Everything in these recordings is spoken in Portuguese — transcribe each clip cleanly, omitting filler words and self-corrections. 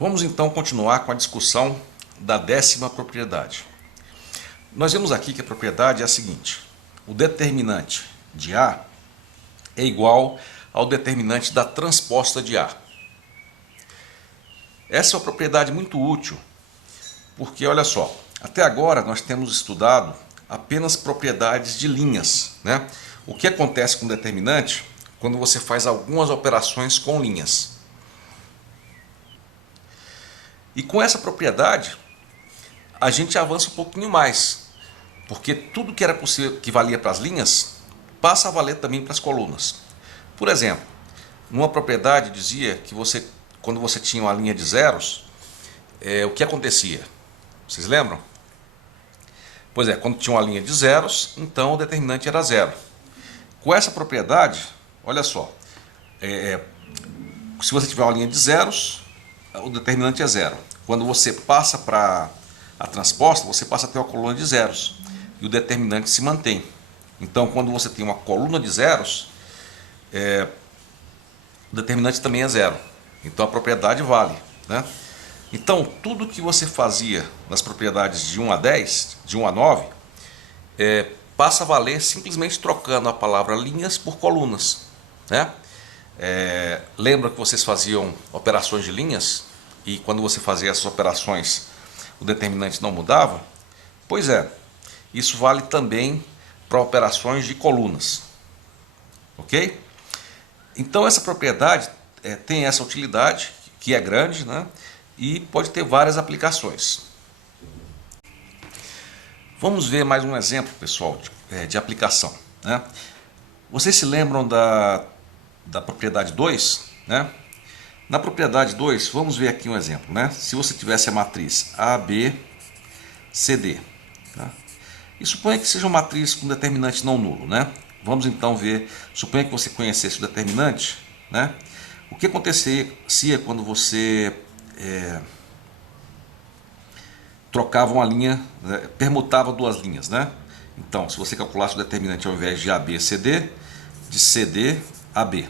Vamos então continuar com a discussão da 10ª propriedade. Nós vemos aqui que a propriedade é a seguinte: o determinante de A é igual ao determinante da transposta de A. Essa é uma propriedade muito útil, porque olha só, até agora nós temos estudado apenas propriedades de linhas, né? O que acontece com o determinante quando você faz algumas operações com linhas. E com essa propriedade, a gente avança um pouquinho mais, porque tudo que era possível, que valia para as linhas, passa a valer também para as colunas. Por exemplo, numa propriedade dizia que quando você tinha uma linha de zeros, o que acontecia? Vocês lembram? Pois é, quando tinha uma linha de zeros, então o determinante era zero. Com essa propriedade, olha só, se você tiver uma linha de zeros, o determinante é zero. Quando você passa para a transposta, você passa a ter uma coluna de zeros e o determinante se mantém. Então, quando você tem uma coluna de zeros, o determinante também é zero. Então, a propriedade vale, né? Então, tudo que você fazia nas propriedades de 1 a 10, de 1 a 9, passa a valer simplesmente trocando a palavra linhas por colunas, né? Lembra que vocês faziam operações de linhas e quando você fazia essas operações o determinante não mudava? Pois é, isso vale também para operações de colunas, ok? Então essa propriedade tem essa utilidade que é grande, né? E pode ter várias aplicações. Vamos ver mais um exemplo, pessoal, de aplicação, né? Vocês se lembram da propriedade 2, né? Na propriedade 2, vamos ver aqui um exemplo, né? Se você tivesse a matriz A, B, C, D, tá? E suponha que seja uma matriz com determinante não nulo, né? Vamos então ver, suponha que você conhecesse o determinante, né? O que acontecia quando você trocava uma linha, né? Permutava duas linhas, né? Então, se você calculasse o determinante ao invés de AB, CD, de CD a B.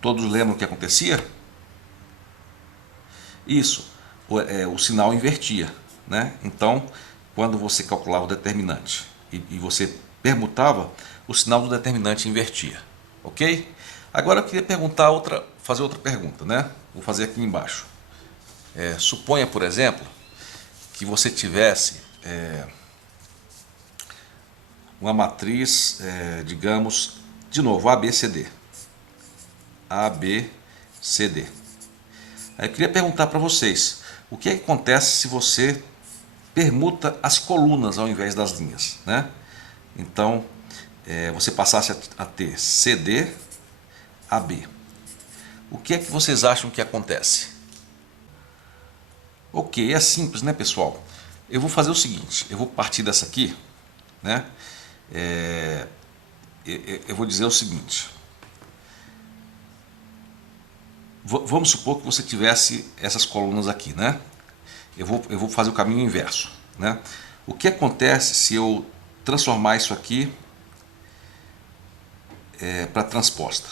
Todos lembram o que acontecia? Isso, o sinal invertia, né? Então, quando você calculava o determinante e você permutava, o sinal do determinante invertia, ok? Agora eu queria fazer outra pergunta, né? Vou fazer aqui embaixo. Suponha, por exemplo, que você tivesse uma matriz, digamos, de novo, ABCD. ABCD. Aí eu queria perguntar para vocês, o que acontece se você permuta as colunas ao invés das linhas, né? Então, você passasse a ter CD, AB. O que é que vocês acham que acontece? Ok, é simples, né, pessoal? Eu vou fazer o seguinte, eu vou partir dessa aqui, né? Eu vou dizer o seguinte. Vamos supor que você tivesse essas colunas aqui, né? Eu vou fazer o caminho inverso, né? O que acontece se eu transformar isso aqui para transposta?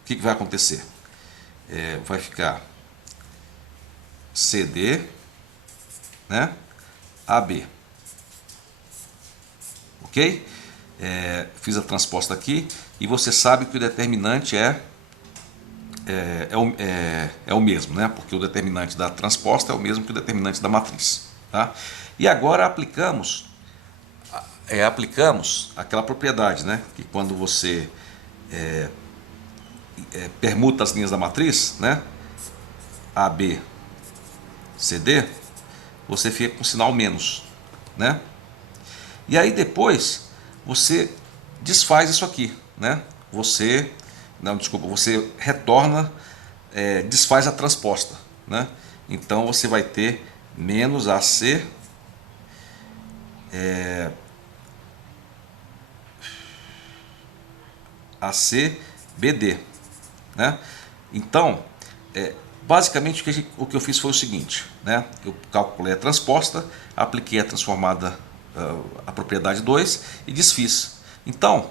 O que vai acontecer? Vai ficar CD, né? AB, ok? Fiz a transposta aqui e você sabe que o determinante é o mesmo, né? Porque o determinante da transposta é o mesmo que o determinante da matriz, tá? E agora aplicamos aquela propriedade, né? Que quando você permuta as linhas da matriz, né? AB, CD, você fica com sinal menos, né? E aí depois você desfaz isso aqui, né? Você retorna, desfaz a transposta, né? Então você vai ter menos AC ACBD, né? Então, basicamente o que eu fiz foi o seguinte, né? Eu calculei a transposta, apliquei a transformada, a propriedade 2 e desfiz. Então,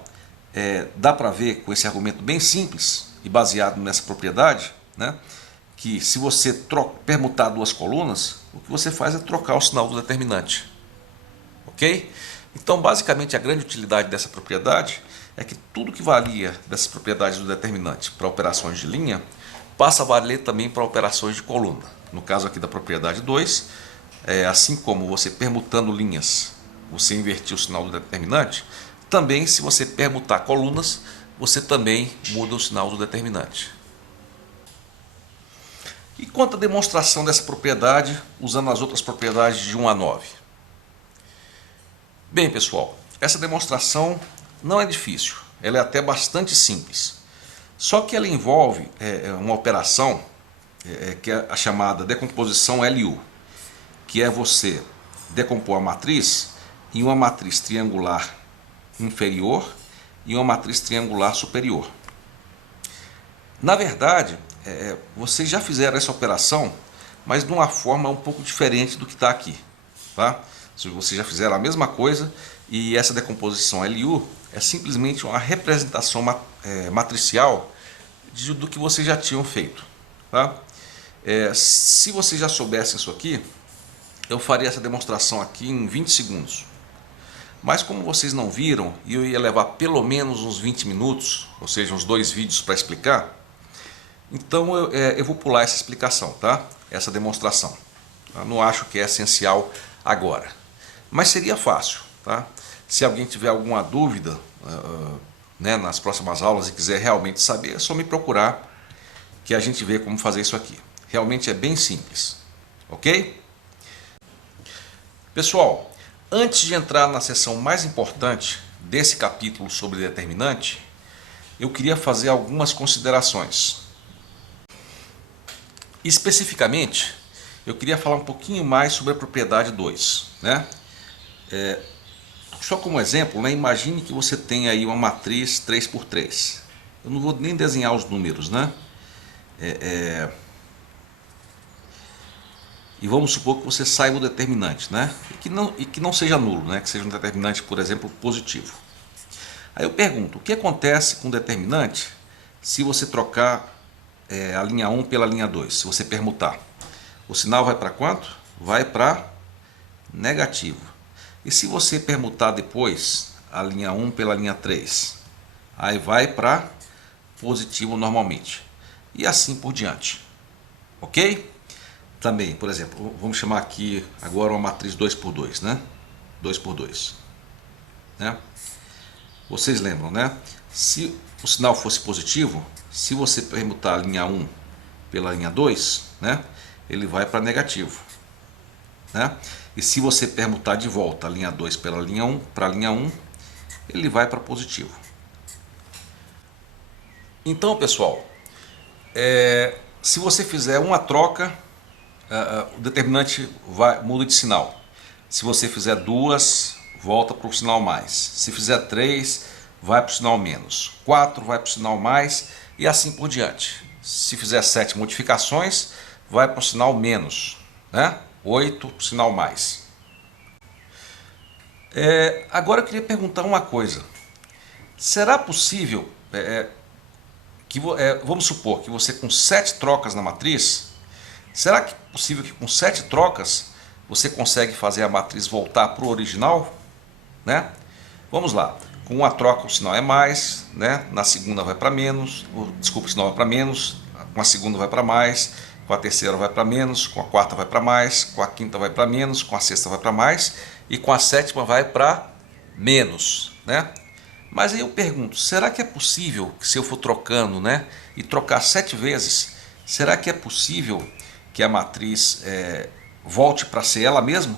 dá para ver com esse argumento bem simples e baseado nessa propriedade, né, que se você permutar duas colunas, o que você faz é trocar o sinal do determinante. Ok? Então, basicamente, a grande utilidade dessa propriedade é que tudo que valia dessas propriedades do determinante para operações de linha, passa a valer também para operações de coluna. No caso aqui da propriedade 2, assim como você permutando linhas, você invertiu o sinal do determinante, também se você permutar colunas, você também muda o sinal do determinante. E quanto à demonstração dessa propriedade usando as outras propriedades de 1 a 9? Bem, pessoal, essa demonstração não é difícil, ela é até bastante simples. Só que ela envolve uma operação que é a chamada decomposição LU, que é você decompor a matriz em uma matriz triangular inferior e uma matriz triangular superior. Na verdade, vocês já fizeram essa operação, mas de uma forma um pouco diferente do que está aqui, tá? Vocês já fizeram a mesma coisa e essa decomposição LU é simplesmente uma representação matricial do que vocês já tinham feito, tá? Se vocês já soubessem isso aqui, eu faria essa demonstração aqui em 20 segundos. Mas como vocês não viram e eu ia levar pelo menos uns 20 minutos, ou seja, uns 2 vídeos para explicar, então eu vou pular essa explicação, tá? Essa demonstração. Eu não acho que é essencial agora. Mas seria fácil, tá? Se alguém tiver alguma dúvida nas próximas aulas e quiser realmente saber, é só me procurar que a gente vê como fazer isso aqui. Realmente é bem simples, ok? Pessoal, antes de entrar na seção mais importante desse capítulo sobre determinante, eu queria fazer algumas considerações. Especificamente, eu queria falar um pouquinho mais sobre a propriedade 2, né? Só como exemplo, né, imagine que você tem aí uma matriz 3×3. Eu não vou nem desenhar os números, né? E vamos supor que você saiba o determinante, né? E que não seja nulo, né? Que seja um determinante, por exemplo, positivo. Aí eu pergunto, o que acontece com o determinante se você trocar a linha 1 pela linha 2, se você permutar? O sinal vai para quanto? Vai para negativo. E se você permutar depois a linha 1 pela linha 3? Aí vai para positivo normalmente. E assim por diante. Ok? Também, por exemplo, vamos chamar aqui agora uma matriz 2×2, né? 2×2. Né? Vocês lembram, né? Se o sinal fosse positivo, se você permutar a linha 1 pela linha 2, né? Ele vai para negativo. Né? E se você permutar de volta a linha 2 pela linha 1, para a linha 1, ele vai para positivo. Então, pessoal, se você fizer uma troca, o determinante muda de sinal. Se você fizer duas, volta para o sinal mais. Se fizer 3, vai para o sinal menos. 4 vai para o sinal mais e assim por diante. Se fizer 7 modificações, vai para o sinal menos, né? 8 para o sinal mais. Agora eu queria perguntar uma coisa. Será possível, vamos supor que você com 7 trocas na matriz, será que é possível que com 7 trocas você consegue fazer a matriz voltar para o original? Né? Vamos lá. Com uma troca o sinal é mais, né? Na segunda vai para menos, desculpa, o sinal vai para menos, com a segunda vai para mais, com a terceira vai para menos, com a quarta vai para mais, com a quinta vai para menos, com a sexta vai para mais e com a sétima vai para menos, né? Mas aí eu pergunto, será que é possível que se eu for trocando, né, e trocar 7 vezes, será que é possível que a matriz volte para ser ela mesma?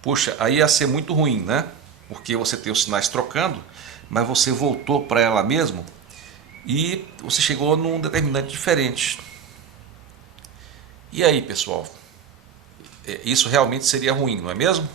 Poxa, aí ia ser muito ruim, né? Porque você tem os sinais trocando, mas você voltou para ela mesma e você chegou num determinante diferente. E aí, pessoal? Isso realmente seria ruim, não é mesmo?